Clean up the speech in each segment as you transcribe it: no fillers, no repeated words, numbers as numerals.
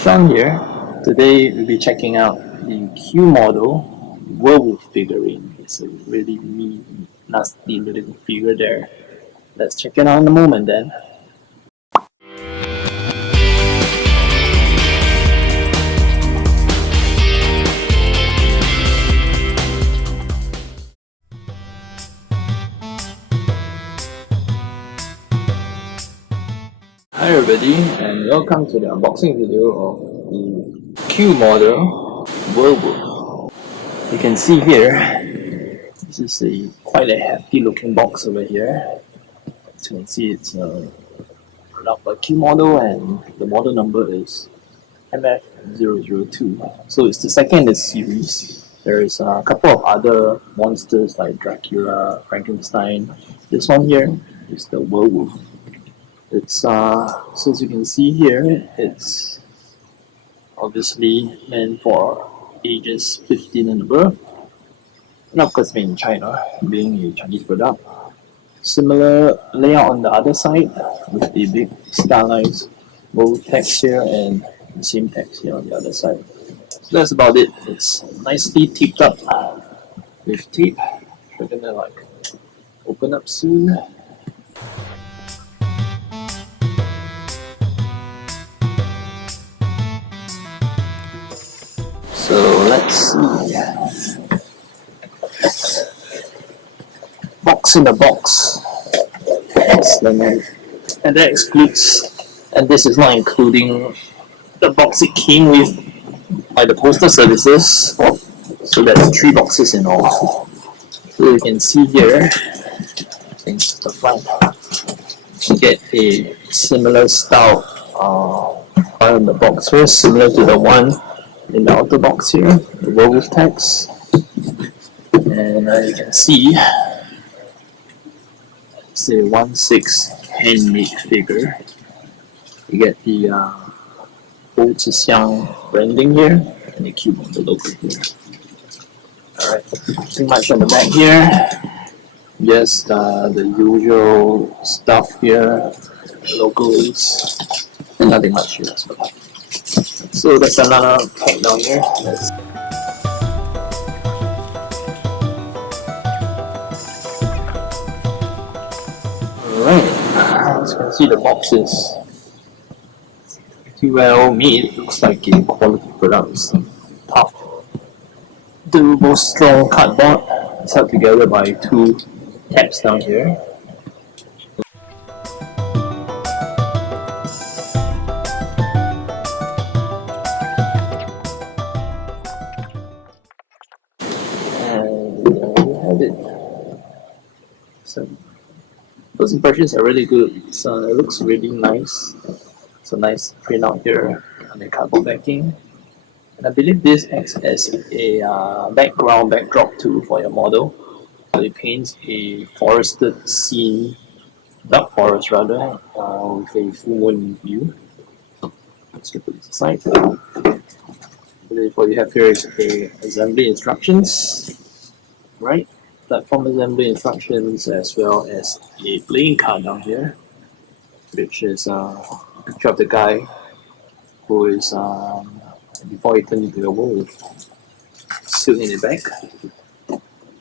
Sean here. Today we'll be checking out the Coomodel Werewolf figurine. It's a really neat, nasty little figure there. Let's check it out in a moment then. Hi everybody, and welcome to the unboxing video of the Coomodel Werewolf. You can see here, this is quite a hefty looking box over here. As you can see, it's product by Coomodel and the model number is MF002. So it's the second in the series. There is a couple of other monsters like Dracula, Frankenstein. This one here is the werewolf. It's so as you can see here, it's obviously meant for ages 15 and above, and of course made in China, being a Chinese product. Similar layout on the other side with the big stylized bold text here and the same text here on the other side. So that's about it. It's nicely taped up with tape. We're gonna open up soon. So let's see. Box in the box. And that excludes, and this is not including the box it came with by the postal services. So that's 3 boxes in all. So you can see here, things the front. You get a similar style file in the box here, similar to the one in the outer box here, the werewolf text. And you can see it's a 1/6 handmade figure. You get the Ouzhixiang branding here and the Coomodel logo here. Alright, nothing much on the back here. Just the usual stuff here, logos, and nothing much here as well. So there's another pack down here. Alright, as you can see, the box is pretty well made. Looks like a quality product. It's tough, durable, strong cardboard. It's held together by 2 tabs down here. So, first impressions are really good. So it looks really nice. It's a nice print out here on the cardboard backing. And I believe this acts as a backdrop too for your model. So it paints a forested scene, dark forest rather, with a full moon view. Let's put this aside. What you have here is a assembly instructions, right? Platform assembly instructions, as well as a playing card down here, which is a picture of the guy who is before he turned into a wolf, still in the back.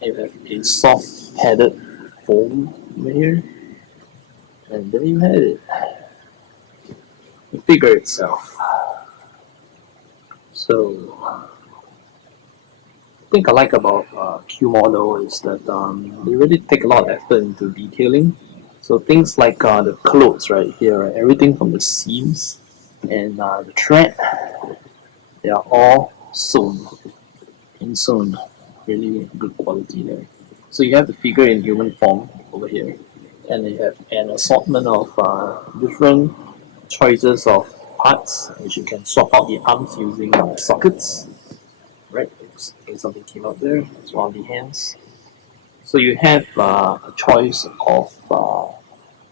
You have a soft padded foam over here, and there you have it, the figure itself. So the thing I like about Coomodel is that they really take a lot of effort into detailing. So things like the clothes right here, right? Everything from the seams and the thread, they are all sewn, really good quality there. So you have the figure in human form over here, and you have an assortment of different choices of parts, which you can swap out the arms using sockets. Right, I think something came out there. It's one of the hands. So you have a choice of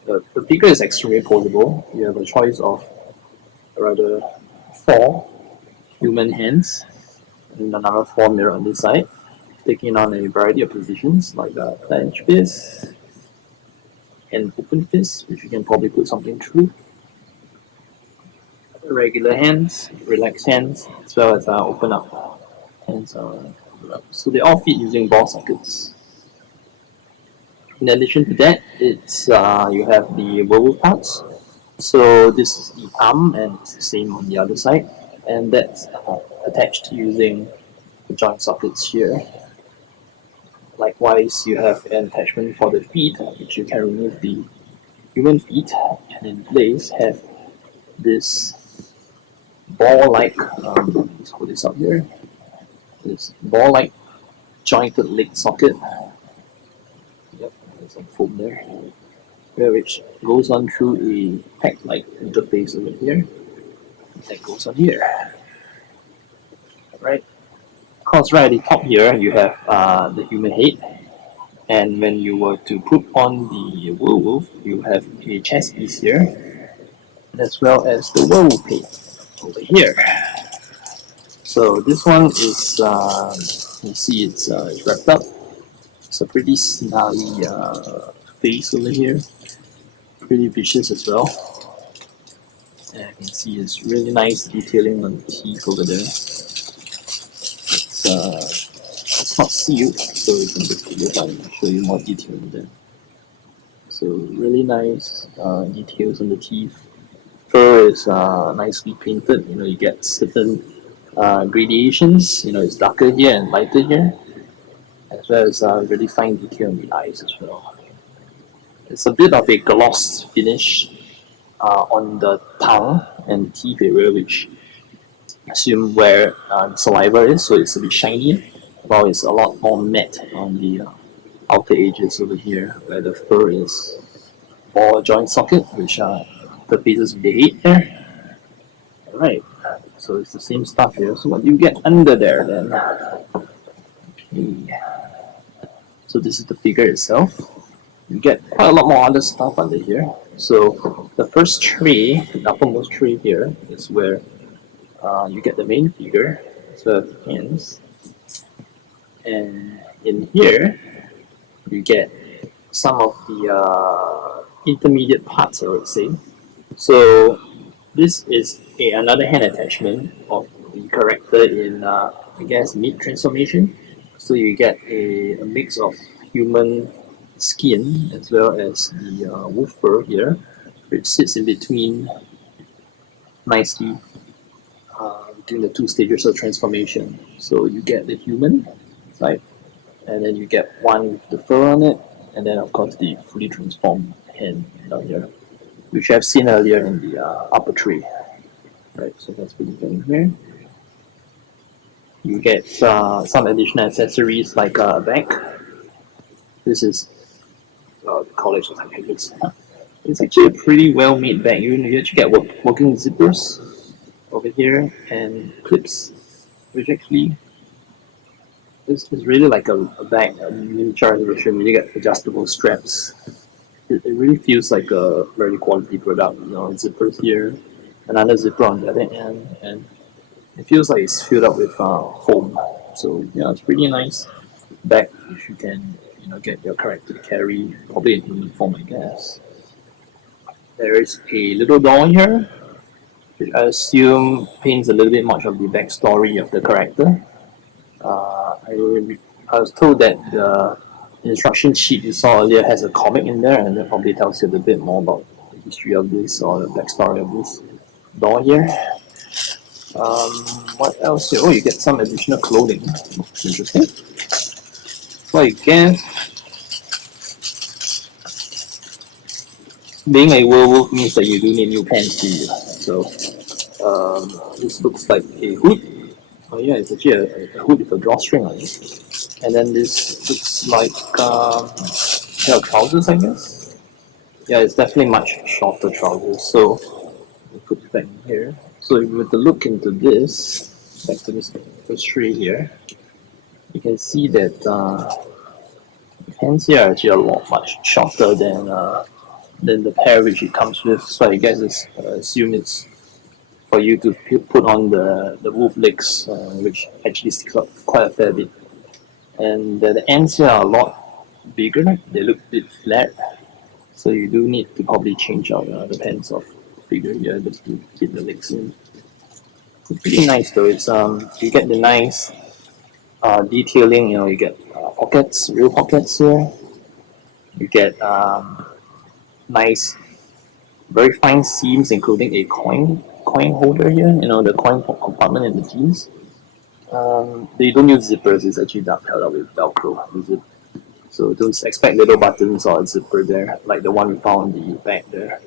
the figure is extremely posable. You have a choice of rather 4 human hands and another 4 mirror on this side, taking on a variety of positions like a clenched fist and open fist, which you can probably put something through. regular hands, relaxed hands, as well as open up hands. So they all fit using ball sockets. In addition to that, it's you have the werewolf parts. So this is the arm, and it's the same on the other side, and that's attached using the joint sockets here. Likewise, you have an attachment for the feet, which you can remove the human feet, and in place have this ball-like, let's hold this up here, this ball-like jointed leg socket. Yep, there's some foam there, which goes on through a peg-like interface over here. That goes on here. Right. Of course, right at the top here, you have the human head. And when you were to put on the werewolf, you have a chest piece here, as well as the werewolf head over here. So this one is, you see it's wrapped up. It's a pretty snarly face over here, pretty vicious as well. And you can see it's really nice detailing on the teeth over there. It's not sealed, so you can just put it on and show you more detail in there. So really nice details on the teeth. Fur is nicely painted. You get certain gradations. It's darker here and lighter here, as well as really fine detail on the eyes as well. It's a bit of a gloss finish on the tongue and the teeth area, which I assume where the saliva is, so it's a bit shinier, while it's a lot more matte on the outer edges over here, where the fur is ball joint socket, which interfaces with the head there. Alright, so it's the same stuff here. So what do you get under there then? Okay. So this is the figure itself. You get quite a lot more other stuff under here. So the first tray, the uppermost tray here, is where you get the main figure, so the hands. And in here, you get some of the intermediate parts, I would say. So this is another hand attachment of the character in, I guess, mid-transformation. So you get a mix of human skin as well as the wolf fur here, which sits in between nicely between the two stages of transformation. So you get the human side, and then you get one with the fur on it, and then of course the fully transformed hand down here, which I've seen earlier in the upper tray. Right, so that's what you get in here. You get some additional accessories like a bag. This is college attachments. It's actually a pretty well made bag. You actually get working zippers over here and clips, which actually is really like a bag, a miniature version. You get adjustable straps. It really feels like a very quality product. Zippers here, another zipper on the other end, and it feels like it's filled up with foam. So it's pretty nice bag if you can get your character to carry, probably in human form, I guess. There is a little doll here, which I assume paints a little bit much of the backstory of the character. I was told that the instruction sheet you saw earlier has a comic in there, and that probably tells you a little bit more about the history of this or the backstory of this doll here. What else here? Oh, you get some additional clothing. Interesting. So I guess being a werewolf means that you do need new pants to you. So this looks like a hood. Oh yeah, it's actually a hood with a drawstring on it. And then this looks like a pair of trousers, I guess. Yeah, it's definitely much shorter trousers. So we'll put it back in here. So if you were to look into this, back to this first tray here, you can see that the pants here are actually a lot much shorter than the pair which it comes with. So I guess assume it's for you to put on the wolf legs, which actually sticks out quite a fair bit. And the ends here are a lot bigger. They look a bit flat, so you do need to probably change out the pants of the figure here just to fit the legs in. It's pretty nice though. It's you get the nice detailing. You get pockets, real pockets here. You get nice, very fine seams, including a coin holder here. The coin compartment in the jeans. They don't use zippers. It's actually held up with Velcro. So don't expect little buttons or a zipper there, like the one we found in the back there.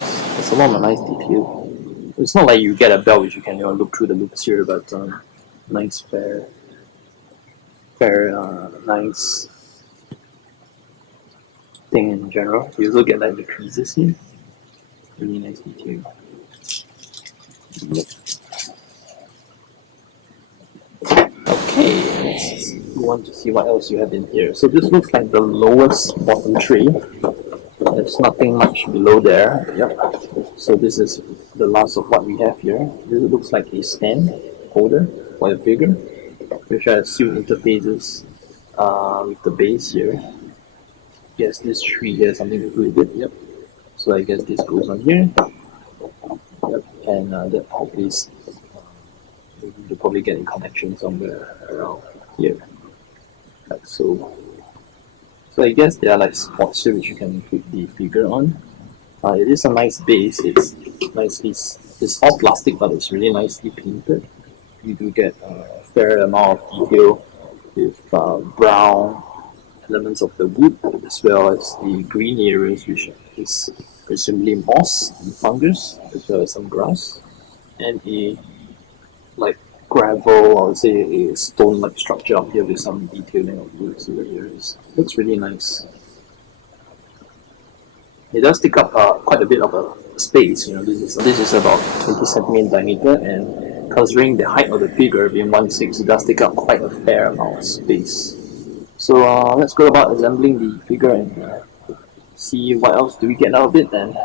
It's a lot of nice detail. It's not like you get a belt which you can look through the loops here, but nice nice thing in general. You also get like the creases here. Really nice detail. Yep. Okay, let's go on to see what else you have in here. So this looks like the lowest bottom tray. There's nothing much below there. Yep. So this is the last of what we have here. This looks like a stand holder for the figure, which I assume interfaces with the base here. Yes, this tree here has something to do with it. Yep. So I guess this goes on here. Yep. And that probably is, you'll probably get a connection somewhere around here, like so. So I guess there are like spots here which you can put the figure on. It is a nice base. It's nicely, it's all plastic, but it's really nicely painted. You do get a fair amount of detail with brown elements of the wood, as well as the green areas, which is presumably moss and fungus, as well as some grass, and a like gravel, I would say a stone-like structure up here with some detailing of woods over here. It looks really nice. It does take up quite a bit of a space. This is about 20 centimeters diameter, and considering the height of the figure being 1.6, it does take up quite a fair amount of space. So let's go about assembling the figure and see what else do we get out of it. And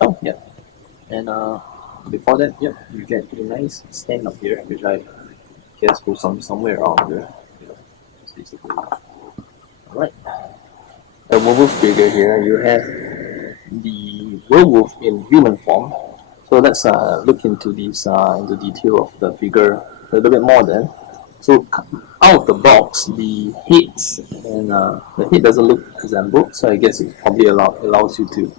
oh yeah, and before that, yep, you get a nice stand up here, which I guess goes somewhere around here. Alright. A werewolf figure here, you have the werewolf in human form. So let's look into these into detail of the figure a little bit more then. So out of the box, the heads and the head doesn't look assembled, so I guess it probably allows you to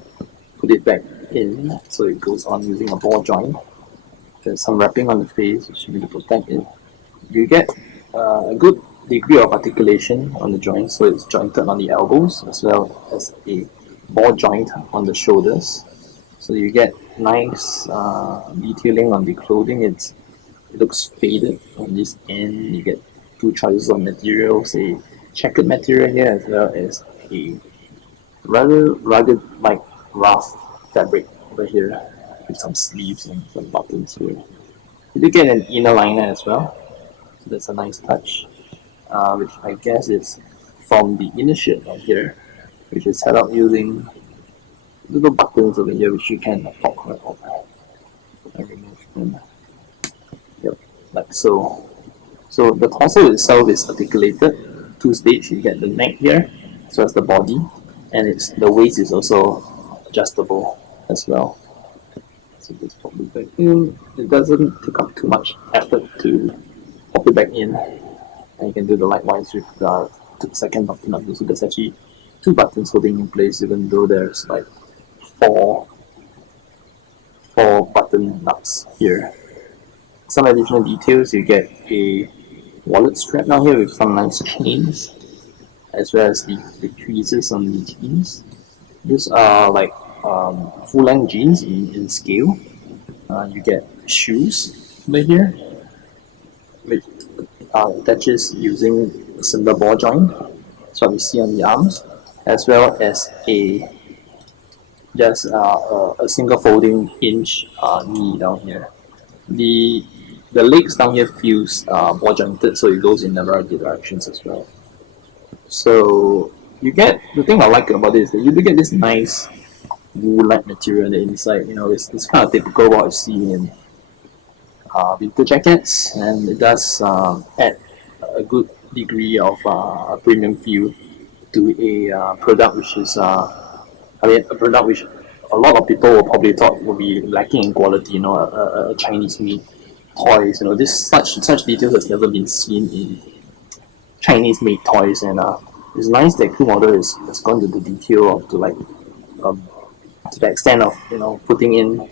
put it back in, so it goes on using a ball joint. There's some wrapping on the face which you need to protect it. You get a good degree of articulation on the joint, so it's jointed on the elbows as well as a ball joint on the shoulders. So you get nice detailing on the clothing. It looks faded on this end. You get two choices of materials, a checkered material here as well as a rather rugged, like rough fabric over here with some sleeves and some buttons here. You do get an inner liner as well, so that's a nice touch, which I guess is from the inner shirt on here, which is set up using little buttons over here which you can pop and remove them. Yep, like so. So the torso itself is articulated, two stage. You get the neck here as well as the body, and the waist is also adjustable as well. So just pop it back in. It doesn't take up too much effort to pop it back in, and you can do the likewise with the second button up. So there's actually two buttons holding in place, even though there's like four button nuts here. Some additional details, you get a wallet strap down here with some nice chains, as well as the creases on the jeans. These are like full-length jeans in scale. You get shoes over here, which attaches using a similar ball joint. That's what we see on the arms, as well as a single folding hinge knee down here. The legs down here feels ball jointed, so it goes in a variety of directions as well. So you get, the thing I like about this is that you do get this nice wool-like material on the inside. It's kind of typical what you see in winter jackets, and it does add a good degree of a premium feel to a product which is a product which a lot of people will probably thought would be lacking in quality. A Chinese-made toys. This such details has never been seen in Chinese-made toys, and it's nice that Coomodel has gone to the detail of to the extent of putting in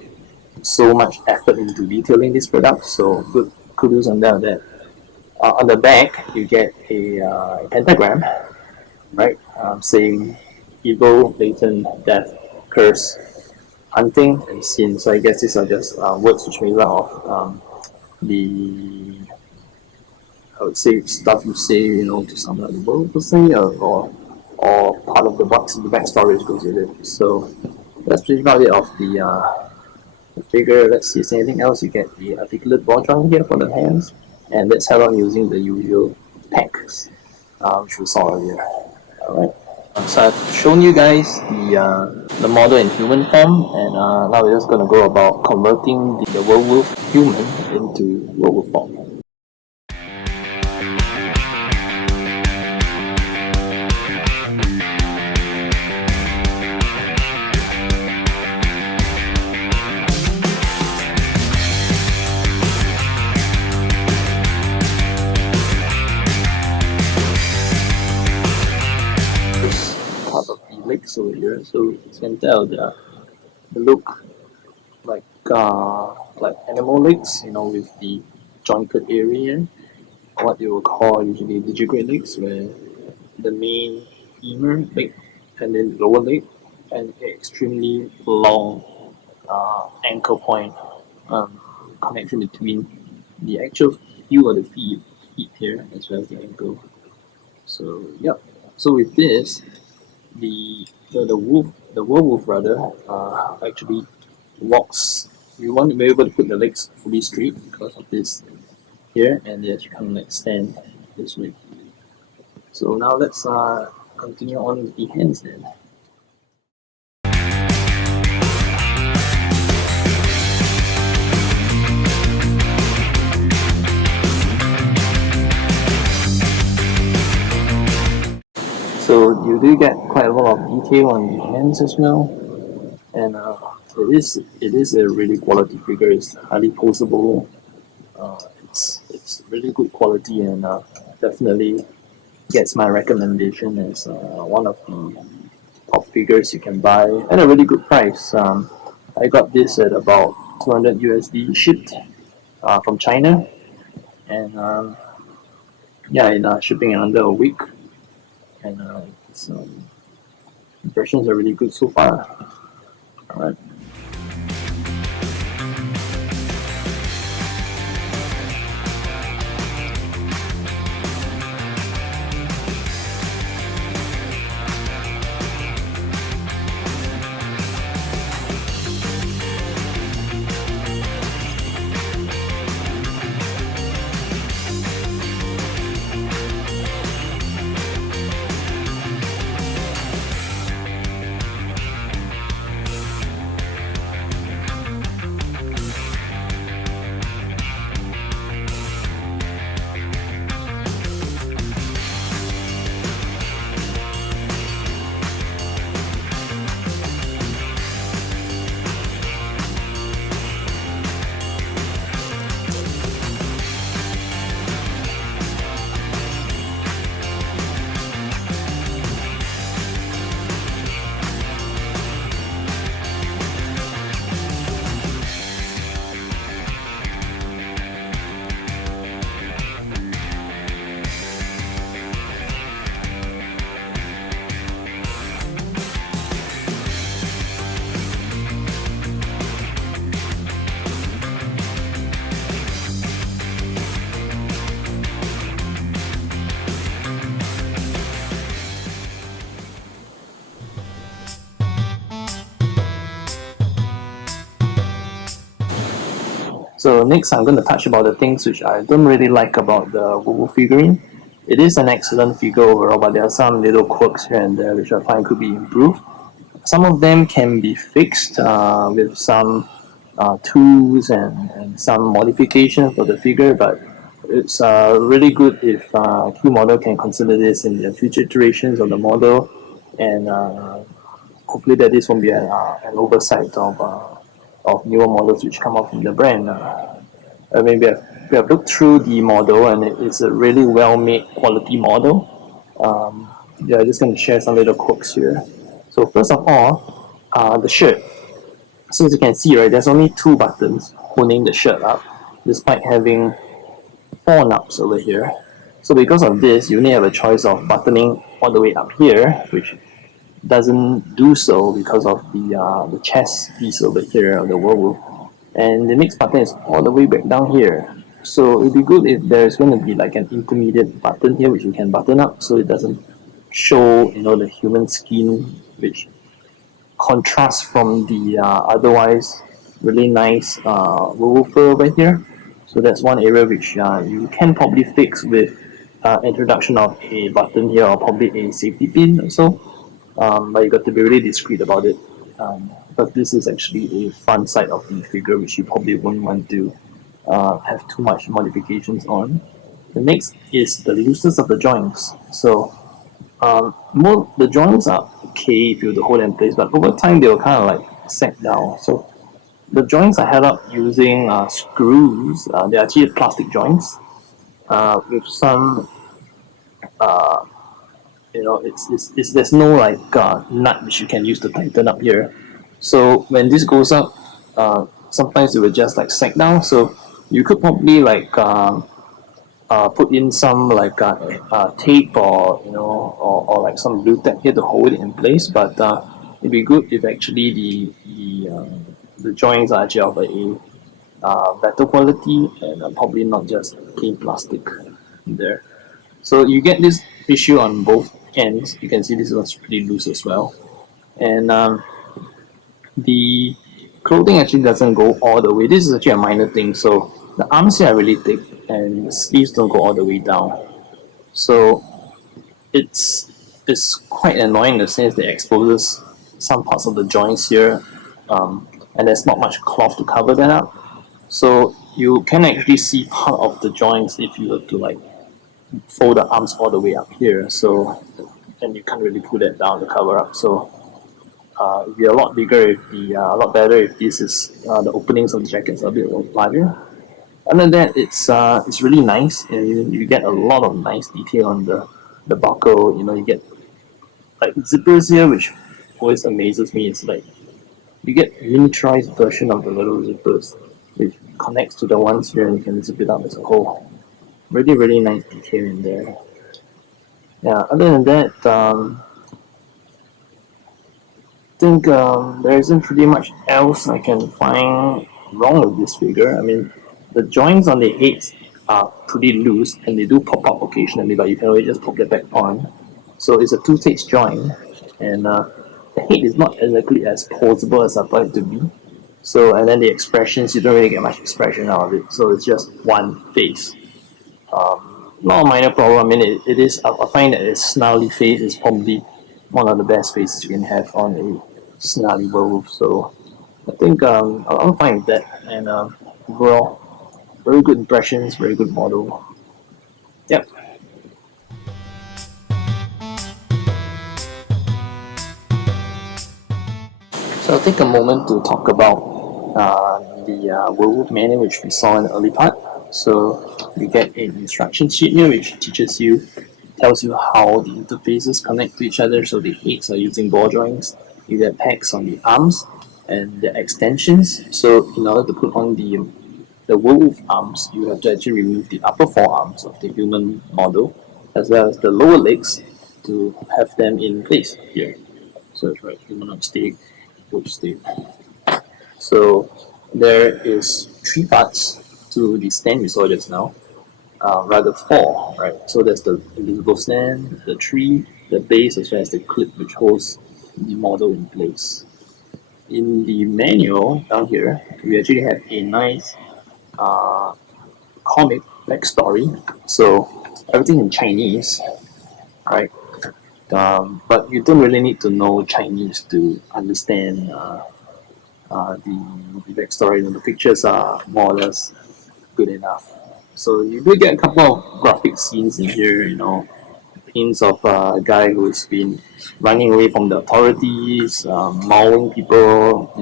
so much effort into detailing this product. So good kudos on that. On the back, you get a pentagram, right? Saying evil, latent, death, curse, hunting, and sin. So I guess these are just words which made out of the, I would say, stuff you say, to someone like the world per se, or part of the backstory which goes with it. So that's pretty much it of the figure. Let's see if there's anything else. You get the articulate ball joint here for the hands, and let's head on using the usual packs, which we saw earlier. Alright. So I've shown you guys the model in human form, and now we're just going to go about converting the werewolf human into werewolf form. Part of the legs over here, so you can tell they look like animal legs, with the jointed area, what you will call usually digitigrade legs, where the main femur leg and then lower leg and extremely long ankle point connection between the actual heel of the feet here as well as the ankle. So yep. So with this, the werewolf rather actually walks. You want to be able to put the legs fully straight because of this here, and they actually kind of extend this way. So now let's continue on with the hands then. So you do get quite a lot of detail on the hands as well, and it is a really quality figure. It's highly poseable. It's really good quality, and definitely gets my recommendation as one of the top figures you can buy at a really good price. I got this at about 200 USD shipped from China, and shipping in under a week. And its impressions are really good so far. Alright. So next I'm going to touch about the things which I don't really like about the werewolf figurine. It is an excellent figure overall, but there are some little quirks here and there which I find could be improved. Some of them can be fixed with some tools and some modifications for the figure, but it's really good if Coomodel can consider this in their future iterations of the model and hopefully that this won't be an oversight of newer models which come out from the brand. I mean, we have looked through the model, and it's a really well-made quality model. Yeah, just going to share some little quirks here. So first of all, the shirt. So as you can see, right, there's only 2 buttons holding the shirt up, despite having 4 knobs over here. So because of this, you only have a choice of buttoning all the way up here, which doesn't do so because of the chest piece over here of the werewolf. And the next button is all the way back down here. So it'd be good if there's going to be like an intermediate button here which you can button up so it doesn't show, the human skin, which contrasts from the otherwise really nice werewolf fur over here. So that's one area which you can probably fix with introduction of a button here, or probably a safety pin or so. But you got to be really discreet about it. But this is actually a front side of the figure which you probably won't want to have too much modifications on. The next is the looseness of the joints. So the joints are okay if you hold them in place, but over time they will kind of like sag down. So the joints are held up using screws. They're actually plastic joints with some it's there's no like nut which you can use to tighten up here. So when this goes up, sometimes it will just like sag down. So you could probably like put in some like tape, or or like some blue tack here to hold it in place. But it'd be good if actually the joints are actually of a better quality, and probably not just plain plastic there. So you get this issue on both ends. You can see this one's pretty loose as well. And the clothing actually doesn't go all the way. This is actually a minor thing. So the arms here are really thick, and the sleeves don't go all the way down. So it's quite annoying in the sense that it exposes some parts of the joints here, and there's not much cloth to cover that up. So you can actually see part of the joints if you were to like fold the arms all the way up here. So and you can't really pull that down to cover up. So it'd be a lot bigger if a lot better if this is the openings of the jackets are a bit larger. Other than that, it's really nice, and you get a lot of nice detail on the buckle. You get like zippers here, which always amazes me. It's like you get a miniaturized version of the little zippers, which connects to the ones here, and you can zip it up as a whole. Really, really nice detail in there. Yeah, other than that, I think there isn't pretty much else I can find wrong with this figure. I mean, the joints on the heads are pretty loose, and they do pop up occasionally, but you can always just pop that back on. So it's a 2-stage joint, and the head is not exactly as posable as I thought it to be. So, and then the expressions, you don't really get much expression out of it. So it's just one face. Not a minor problem. I mean, it is. I find that a snarly face is probably one of the best faces you can have on a snarly werewolf. So I think I'm fine with that. And overall, very good impressions, very good model. Yep. So I'll take a moment to talk about the werewolf manual which we saw in the early part. So we get an instruction sheet here which tells you how the interfaces connect to each other. So the heads are using ball joints. You get pegs on the arms and the extensions. So in order to put on the werewolf arms, you have to actually remove the upper forearms of the human model, as well as the lower legs, to have them in place here. So it's right, human arm stay, wolf stay. So there is 3 parts to the stand we saw just now, rather 4, right? So there's the invisible stand, the tree, the base, as well as the clip which holds the model in place. In the manual down here, we actually have a nice comic backstory. So everything in Chinese, right? But you don't really need to know Chinese to understand the backstory. The pictures are more or less good enough. So you do get a couple of graphic scenes in here, paints of a guy who's been running away from the authorities, mauling people,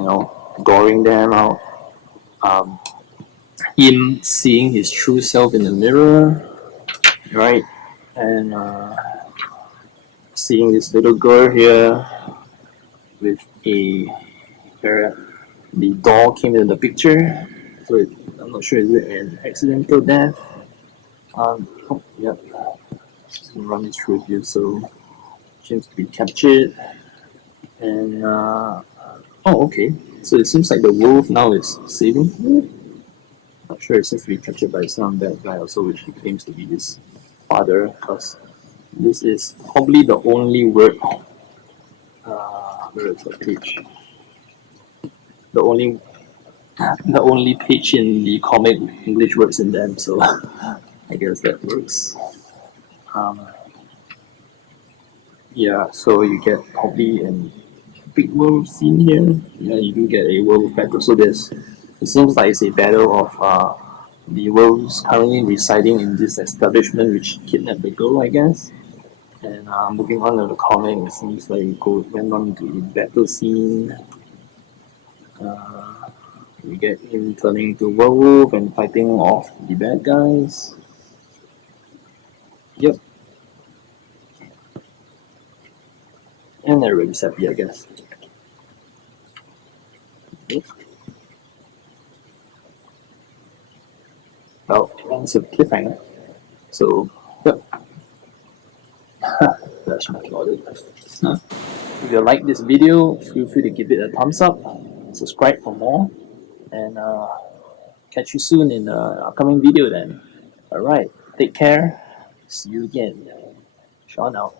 goring them out. Him seeing his true self in the mirror, right? And seeing this little girl here with where the doll came into the picture. So I'm not sure, is it an accidental death? Yep. Just run it through here. So seems to be captured. And okay. So it seems like the wolf now is saving him. Not sure, it seems to be captured by some bad guy also, which he claims to be his father, because this is probably the only word. Where is the page? The only page in the comic with English words in them, so I guess that works. Yeah, so you get probably a big wolf scene here. Yeah, you do get a wolf battle. So it seems like it's a battle of the wolves currently residing in this establishment which kidnapped the girl, I guess. And moving on to the comic, it seems like it went on to the battle scene. We get him turning into werewolf and fighting off the bad guys. Yep. And everybody's happy, I guess. Yep. Well, it's a cliffhanger. So, yep. That's much about it. If you like this video, feel free to give it a thumbs up, subscribe for more, and catch you soon in the upcoming video then. Alright, take care, see you again. Sean out.